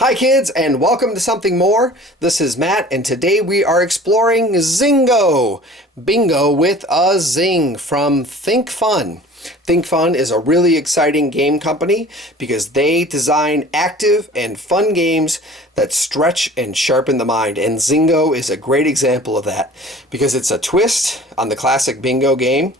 Hi kids, and welcome to Something More. This is Matt, and today we are exploring Zingo. Bingo with a zing from Think Fun. Think Fun is a really exciting game company because they design active and fun games that stretch and sharpen the mind. And Zingo is a great example of that because it's a twist on the classic bingo game.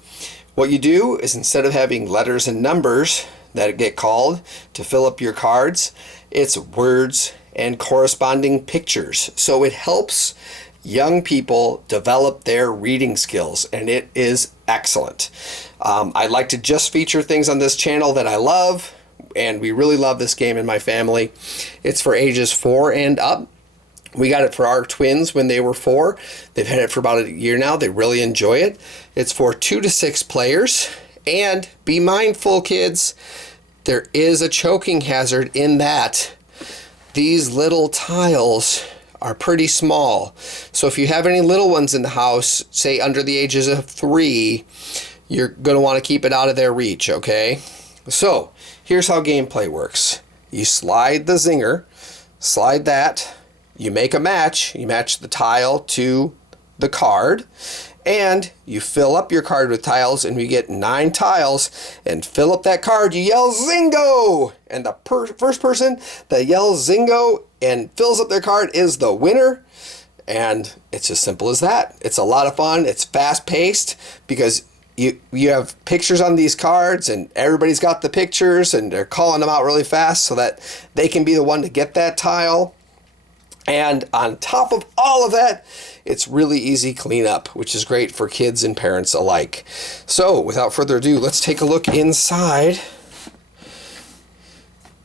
What you do is instead of having letters and numbers that get called to fill up your cards, it's words and corresponding pictures. So it helps young people develop their reading skills, and it is excellent. I like to just feature things on this channel that I love, and we really love this game in my family. It's for ages 4 and up. We got it for our twins when they were 4. They've had it for about a year now. They really enjoy it. It's for 2 to 6 players. And be mindful, kids, there is a choking hazard in that these little tiles are pretty small. So if you have any little ones in the house, say under the ages of 3, you're going to want to keep it out of their reach, okay? So here's how gameplay works. You slide the zinger, slide that, you make a match, you match the tile to the card, and you fill up your card with tiles, and you get 9 tiles, and fill up that card, you yell Zingo! And the first person that yells Zingo and fills up their card is the winner. And it's as simple as that. It's a lot of fun. It's fast-paced because you have pictures on these cards, and everybody's got the pictures, and they're calling them out really fast so that they can be the one to get that tile. And on top of all of that, it's really easy cleanup, which is great for kids and parents alike. So without further ado, let's take a look inside.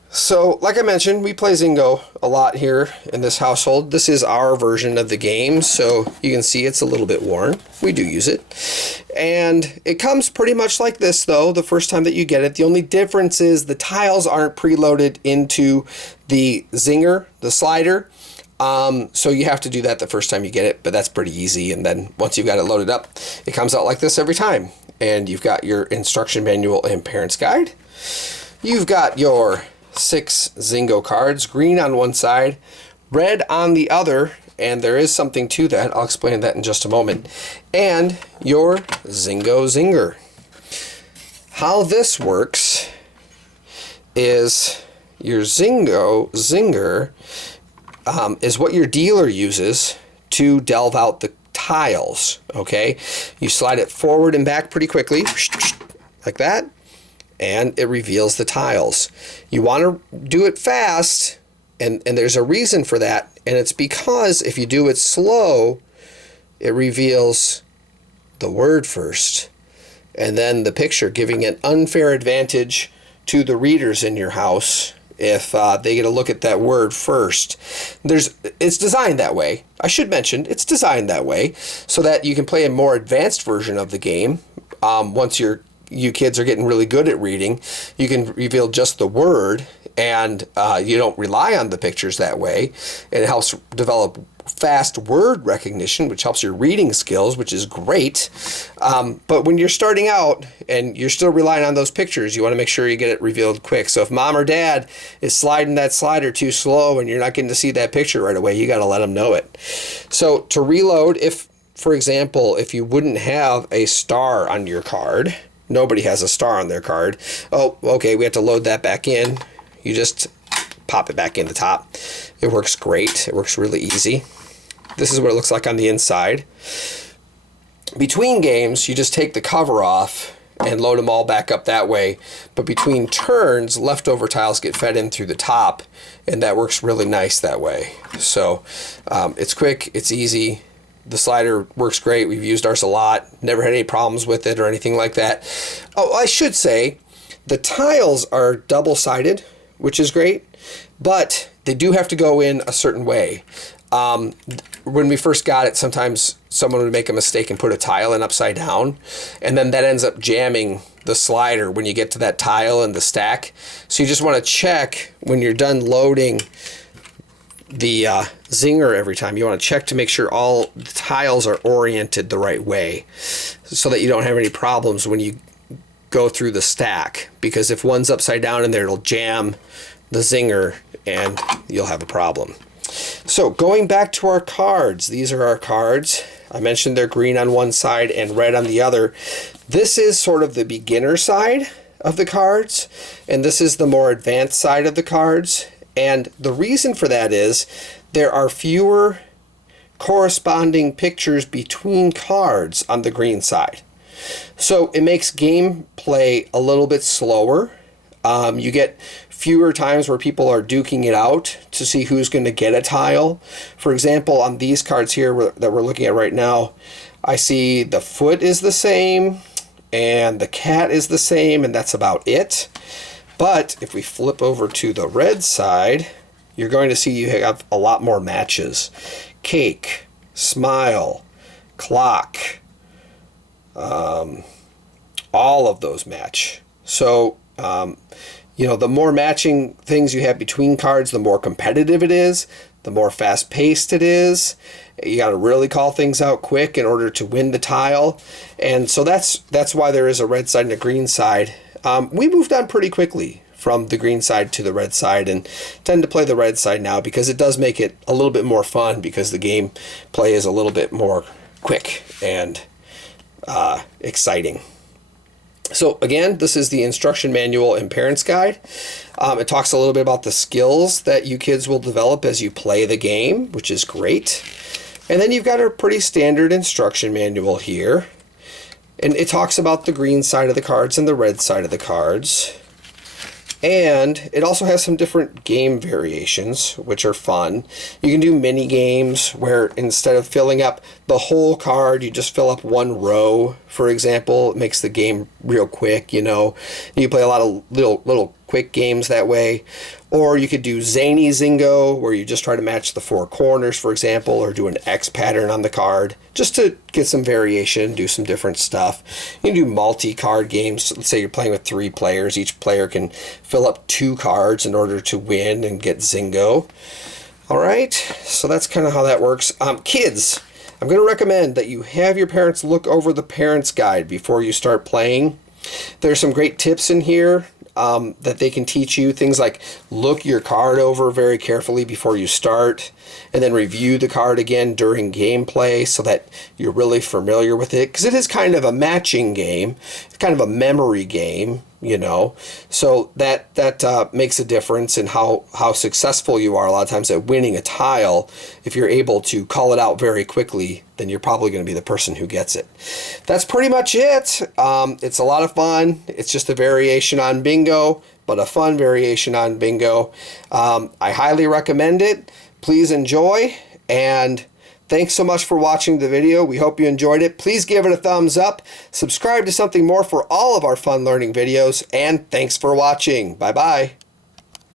So like I mentioned, we play Zingo a lot here in this household. This is our version of the game, so you can see it's a little bit worn. We do use it. And it comes pretty much like this, though, the first time that you get it. The only difference is the tiles aren't preloaded into the zinger, the slider. So you have to do that the first time you get it, but that's pretty easy. And then once you've got it loaded up, it comes out like this every time. And you've got your instruction manual and parent's guide. You've got your 6 Zingo cards, green on one side, red on the other, and there is something to that. I'll explain that in just a moment. And your Zingo Zinger. How this works is your Zingo Zinger is what your dealer uses to delve out the tiles, okay? You slide it forward and back pretty quickly, like that, and it reveals the tiles. You want to do it fast, and there's a reason for that, and it's because if you do it slow, it reveals the word first, and then the picture, giving an unfair advantage to the readers in your house if they get a look at that word first. It's designed that way. I should mention, it's designed that way so that you can play a more advanced version of the game. Once you kids are getting really good at reading, you can reveal just the word, and you don't rely on the pictures that way. And it helps develop fast word recognition, which helps your reading skills, which is great. But when you're starting out and you're still relying on those pictures, you want to make sure you get it revealed quick. So if mom or dad is sliding that slider too slow and you're not getting to see that picture right away, you got to let them know it. So to reload, if, for example, if you wouldn't have a star on your card, nobody has a star on their card. Oh, okay, we have to load that back in. You just pop it back in the top. It works great. It works really easy. This is what it looks like on the inside. Between games, you just take the cover off and load them all back up that way. But between turns, leftover tiles get fed in through the top, and that works really nice that way. So it's quick, it's easy. The slider works great. We've used ours a lot. Never had any problems with it or anything like that. Oh, I should say, the tiles are double-sided, which is great, but they do have to go in a certain way. When we first got it, sometimes someone would make a mistake and put a tile in upside down, and then that ends up jamming the slider when you get to that tile in the stack. So you just want to check when you're done loading the zinger every time. You want to check to make sure all the tiles are oriented the right way so that you don't have any problems when you go through the stack, because if one's upside down in there, it'll jam the zinger and you'll have a problem. So going back to our cards, these are our cards. I mentioned they're green on one side and red on the other. This is sort of the beginner side of the cards, and this is the more advanced side of the cards. And the reason for that is there are fewer corresponding pictures between cards on the green side. So it makes gameplay a little bit slower. You get fewer times where people are duking it out to see who's going to get a tile. For example, on these cards here that we're looking at right now, I see the foot is the same and the cat is the same, and that's about it. But if we flip over to the red side, you're going to see you have a lot more matches. Cake, smile, clock, all of those match. So, you know, the more matching things you have between cards, the more competitive it is, the more fast-paced it is. You got to really call things out quick in order to win the tile. And so that's why there is a red side and a green side. We moved on pretty quickly from the green side to the red side and tend to play the red side now because it does make it a little bit more fun because the game play is a little bit more quick and exciting. So again, this is the instruction manual and parent's guide. It talks a little bit about the skills that you kids will develop as you play the game, which is great. And then you've got a pretty standard instruction manual here. And it talks about the green side of the cards and the red side of the cards. And it also has some different game variations, which are fun. You can do mini games where instead of filling up the whole card, you just fill up one row, for example. It makes the game real quick, you know. You play a lot of little quick games that way. Or you could do zany Zingo, where you just try to match the four corners, for example, or do an X pattern on the card, just to get some variation, do some different stuff. You can do multi-card games. Let's say you're playing with 3 players. Each player can fill up 2 cards in order to win and get Zingo. All right, so that's kind of how that works. Kids, I'm going to recommend that you have your parents look over the parent's guide before you start playing. There's some great tips in here that they can teach you. Things like look your card over very carefully before you start, and then review the card again during gameplay so that you're really familiar with it, because it is kind of a matching game. It's kind of a memory game, you know, so that makes a difference in how successful you are a lot of times at winning a tile. If you're able to call it out very quickly, then you're probably going to be the person who gets it. That's pretty much it. It's a lot of fun. It's just a variation on bingo, but a fun variation on bingo. I highly recommend it. Please enjoy, and thanks so much for watching the video. We hope you enjoyed it. Please give it a thumbs up. Subscribe to Something More for all of our fun learning videos, and thanks for watching. Bye-bye.